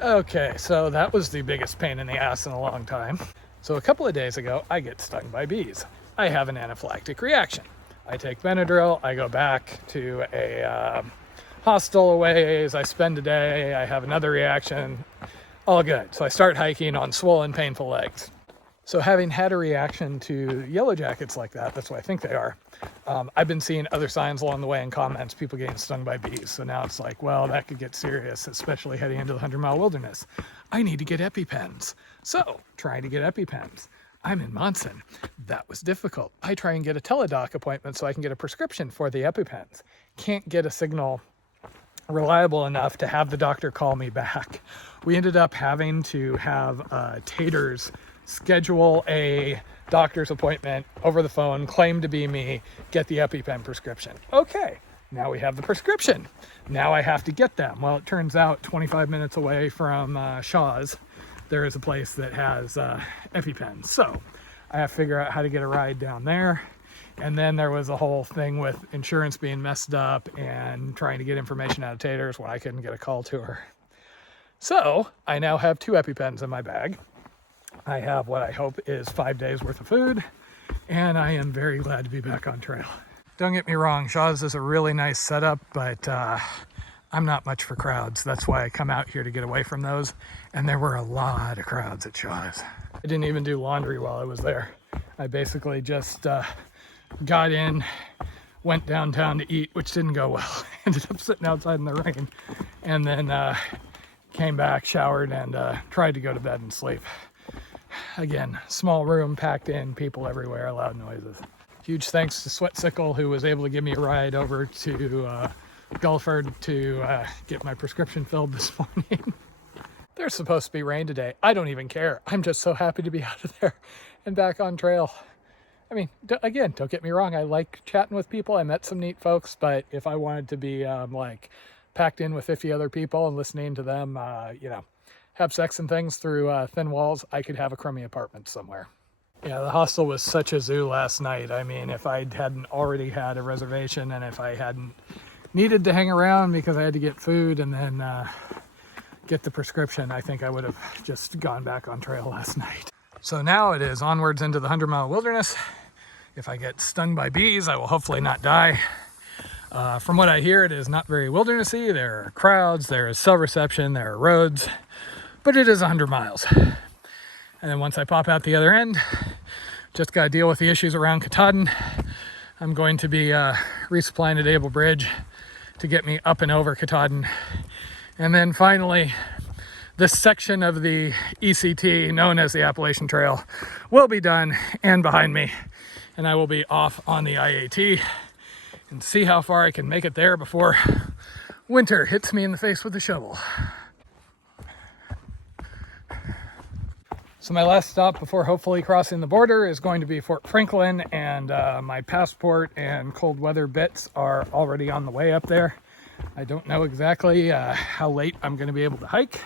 Okay, so that was the biggest pain in the ass in a long time. So a couple of days ago, I get stung by bees. I have an anaphylactic reaction. I take Benadryl, I go back to a hostel a ways, I spend a day, I have another reaction, all good. So I start hiking on swollen, painful legs. So having had a reaction to yellow jackets like that, that's what I think they are, I've been seeing other signs along the way in comments, people getting stung by bees. So now it's like, well, that could get serious, especially heading into the 100-mile wilderness. I need to get EpiPens. So trying to get EpiPens. I'm in Monson. That was difficult. I try and get a teledoc appointment so I can get a prescription for the EpiPens. Can't get a signal reliable enough to have the doctor call me back. We ended up having to have Taters schedule a doctor's appointment over the phone, claim to be me, get the EpiPen prescription. Okay, now we have the prescription. Now I have to get them. Well, it turns out 25 minutes away from Shaw's, there is a place that has EpiPens. So I have to figure out how to get a ride down there. And then there was a whole thing with insurance being messed up and trying to get information out of Taters when I couldn't get a call to her. So I now have 2 EpiPens in my bag. I have what I hope is 5 days worth of food, and I am very glad to be back on trail. Don't get me wrong, Shaw's is a really nice setup, but I'm not much for crowds. That's why I come out here to get away from those, and there were a lot of crowds at Shaw's. I didn't even do laundry while I was there. I basically just got in, went downtown to eat, which didn't go well. Ended up sitting outside in the rain, and then came back, showered, and tried to go to bed and sleep. Again, small room, packed in, people everywhere, loud noises. Huge thanks to Sweatsickle, who was able to give me a ride over to Gulford to get my prescription filled this morning. There's supposed to be rain today. I don't even care. I'm just so happy to be out of there and back on trail. I mean, again, don't get me wrong. I like chatting with people. I met some neat folks, but if I wanted to be like packed in with 50 other people and listening to them, have sex and things through thin walls, I could have a crummy apartment somewhere. Yeah, the hostel was such a zoo last night. I mean, if I hadn't already had a reservation and if I hadn't needed to hang around because I had to get food and then get the prescription, I think I would have just gone back on trail last night. So now it is onwards into the 100-mile wilderness. If I get stung by bees, I will hopefully not die. From what I hear, it is not very wildernessy. There are crowds, there is cell reception, there are roads, but it is 100 miles. And then once I pop out the other end, just got to deal with the issues around KATAHDIN. I'm going to be resupplying a Dable Bridge to get me up and over KATAHDIN. And then finally, this section of the ECT, known as the Appalachian Trail, will be done and behind me. And I will be off on the IAT and see how far I can make it there before winter hits me in the face with a shovel. So my last stop before hopefully crossing the border is going to be Fort Franklin, and my passport and cold weather bits are already on the way up there. I don't know exactly how late I'm going to be able to hike.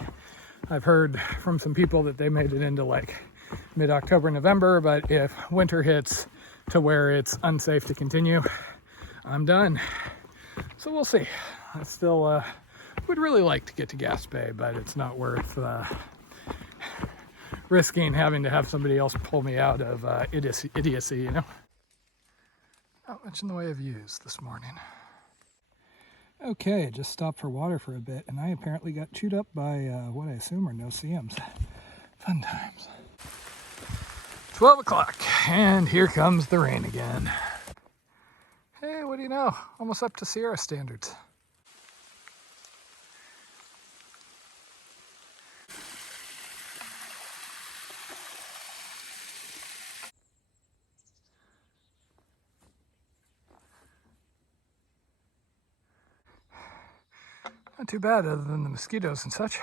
I've heard from some people that they made it into like mid-October, November, but if winter hits to where it's unsafe to continue, I'm done. So we'll see. I still would really like to get to Gaspe, but it's not worth risking having to have somebody else pull me out of idiocy, you know? Not much in the way of views this morning. Okay, just stopped for water for a bit, and I apparently got chewed up by what I assume are no-see-ums. Fun times. 12 o'clock, and here comes the rain again. Hey, what do you know? Almost up to Sierra standards. Not too bad other than the mosquitoes and such.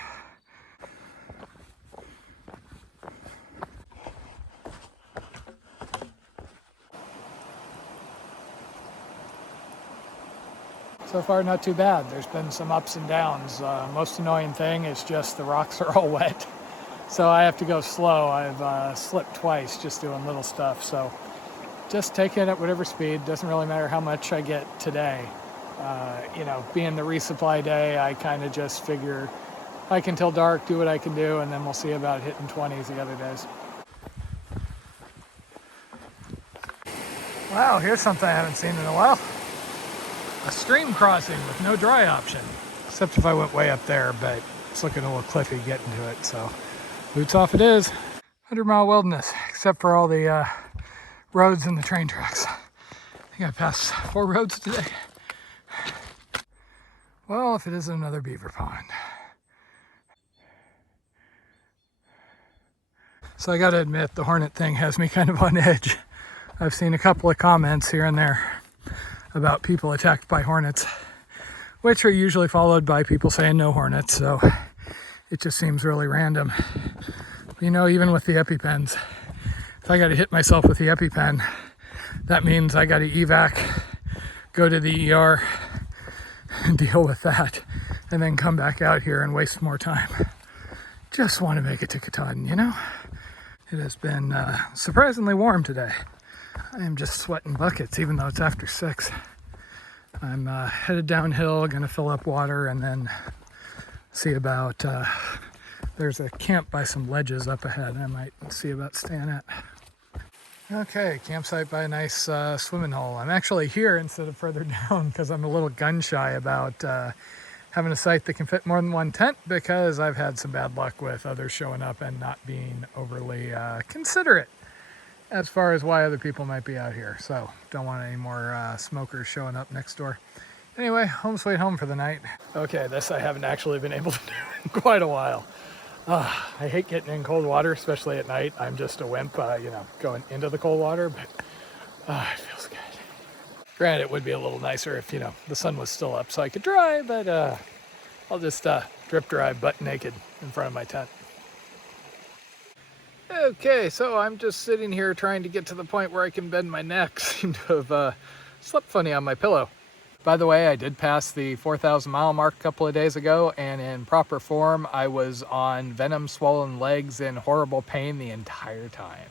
So far, not too bad. There's been some ups and downs. Most annoying thing is just the rocks are all wet. So I have to go slow. I've slipped twice just doing little stuff. So just taking it at whatever speed. Doesn't really matter how much I get today. Being the resupply day, I kind of just figure hike until dark, do what I can do, and then we'll see about hitting 20s the other days. Wow, here's something I haven't seen in a while. A stream crossing with no dry option. Except if I went way up there, but it's looking a little cliffy getting to it, so boots off it is. 100-mile wilderness, except for all the roads and the train tracks. I think I passed 4 roads today. Well, if it isn't another beaver pond. So I gotta admit, the hornet thing has me kind of on edge. I've seen a couple of comments here and there about people attacked by hornets, which are usually followed by people saying no hornets, so it just seems really random. You know, even with the EpiPens, if I gotta hit myself with the EpiPen, that means I gotta evac, go to the ER, and deal with that, and then come back out here and waste more time. Just want to make it to Katahdin, you know? It has been surprisingly warm today. I am just sweating buckets, even though it's after 6. I'm headed downhill, gonna fill up water, and then see about, there's a camp by some ledges up ahead I might see about staying at. Okay, campsite by a nice swimming hole. I'm actually here instead of further down because I'm a little gun shy about having a site that can fit more than one tent, because I've had some bad luck with others showing up and not being overly considerate as far as why other people might be out here. So don't want any more smokers showing up next door. Anyway, home sweet home for the night. Okay, this I haven't actually been able to do in quite a while. I hate getting in cold water, especially at night. I'm just a wimp, you know, going into the cold water, but it feels good. Granted, it would be a little nicer if, you know, the sun was still up so I could dry, but I'll just drip dry butt naked in front of my tent. Okay, so I'm just sitting here trying to get to the point where I can bend my neck. Seem to have slept funny on my pillow. By the way, I did pass the 4,000 mile mark a couple of days ago, and in proper form, I was on venom swollen legs in horrible pain the entire time.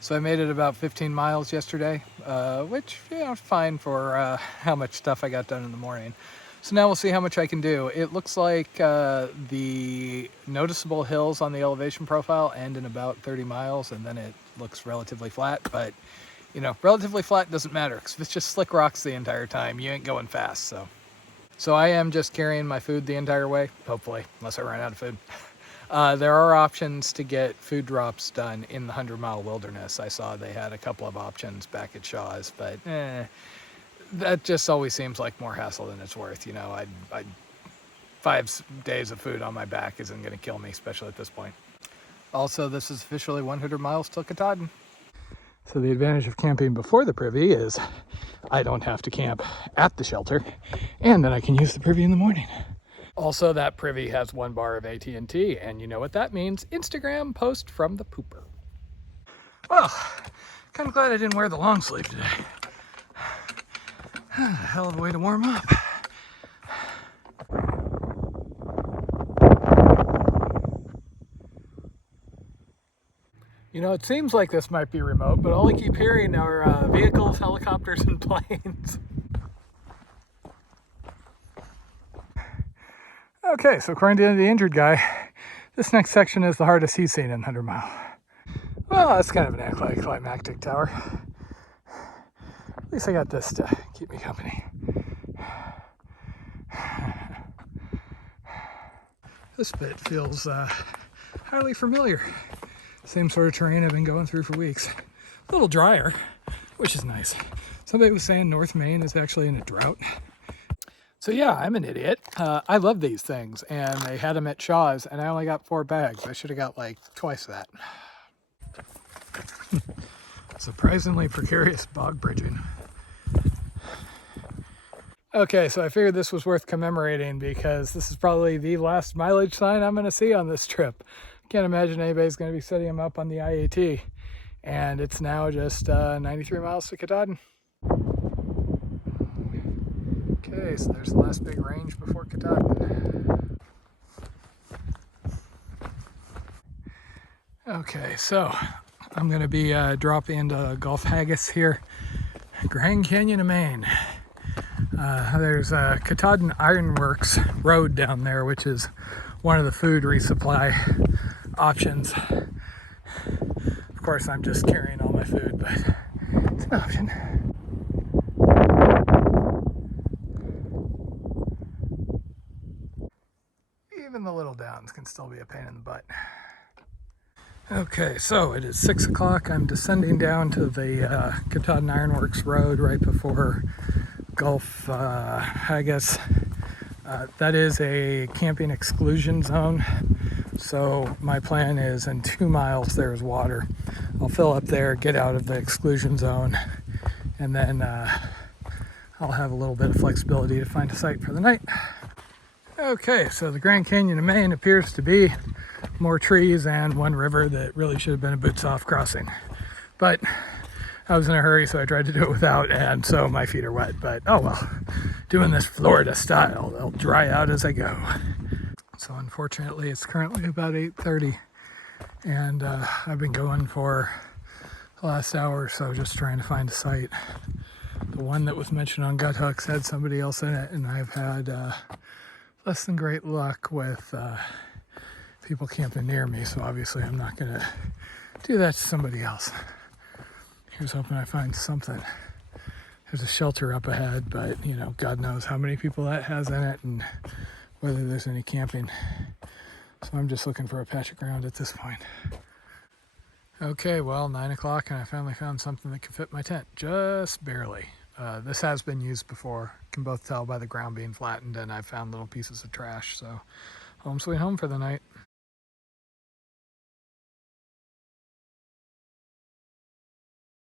So I made it about 15 miles yesterday, which, you know, fine for how much stuff I got done in the morning. So now we'll see how much I can do. It looks like the noticeable hills on the elevation profile end in about 30 miles, and then it looks relatively flat, but you know, relatively flat doesn't matter, because if it's just slick rocks the entire time, you ain't going fast. So I am just carrying my food the entire way, hopefully, unless I run out of food. There are options to get food drops done in the 100-mile wilderness. I saw they had a couple of options back at Shaw's, but that just always seems like more hassle than it's worth. You know, 5 days of food on my back isn't going to kill me, especially at this point. Also, this is officially 100 miles till Katahdin. So the advantage of camping before the privy is I don't have to camp at the shelter, and then I can use the privy in the morning. Also, that privy has 1 bar of AT&T, and you know what that means? Instagram post from the pooper. Well, kind of glad I didn't wear the long sleeve today. Hell of a way to warm up. You know, it seems like this might be remote, but all I keep hearing are vehicles, helicopters, and planes. Okay, so according to the injured guy, this next section is the hardest he's seen in 100 mile. Well, that's kind of an anticlimactic tower. At least I got this to keep me company. This bit feels highly familiar. Same sort of terrain I've been going through for weeks. A little drier, which is nice. Somebody was saying North Maine is actually in a drought. So yeah, I'm an idiot. I love these things, and they had them at Shaw's, and I only got 4 bags. I should have got like twice that. Surprisingly precarious bog bridging. Okay, so I figured this was worth commemorating because this is probably the last mileage sign I'm going to see on this trip. Can't imagine anybody's going to be setting them up on the IAT. And it's now just 93 miles to Katahdin. Okay, so there's the last big range before Katahdin. Okay, so I'm going to be dropping into Gulf Haggis here, Grand Canyon of Maine. There's a KATAHDIN Ironworks road down there, which is one of the food resupply options. Of course, I'm just carrying all my food, but it's an option. Even the little downs can still be a pain in the butt. Okay, so it is 6 o'clock. I'm descending down to the KATAHDIN Ironworks Road right before Gulf, I guess. That is a camping exclusion zone. So my plan is in 2 miles there's water. I'll fill up there, get out of the exclusion zone, and then I'll have a little bit of flexibility to find a site for the night. Okay, so the Grand Canyon of Maine appears to be more trees and one river that really should have been a boots off crossing. But I was in a hurry, so I tried to do it without, and so my feet are wet. But oh well, doing this Florida style, they'll dry out as I go. So unfortunately, it's currently about 8:30, and I've been going for the last hour or so just trying to find a site. The one that was mentioned on Gut Hooks had somebody else in it, and I've had less than great luck with people camping near me, so obviously I'm not going to do that to somebody else. Here's hoping I find something. There's a shelter up ahead, but you know, God knows how many people that has in it and whether there's any camping. So I'm just looking for a patch of ground at this point. Okay, well, 9 o'clock, and I finally found something that could fit my tent, just barely. This has been used before. You can both tell by the ground being flattened, and I've found little pieces of trash, so home sweet home for the night.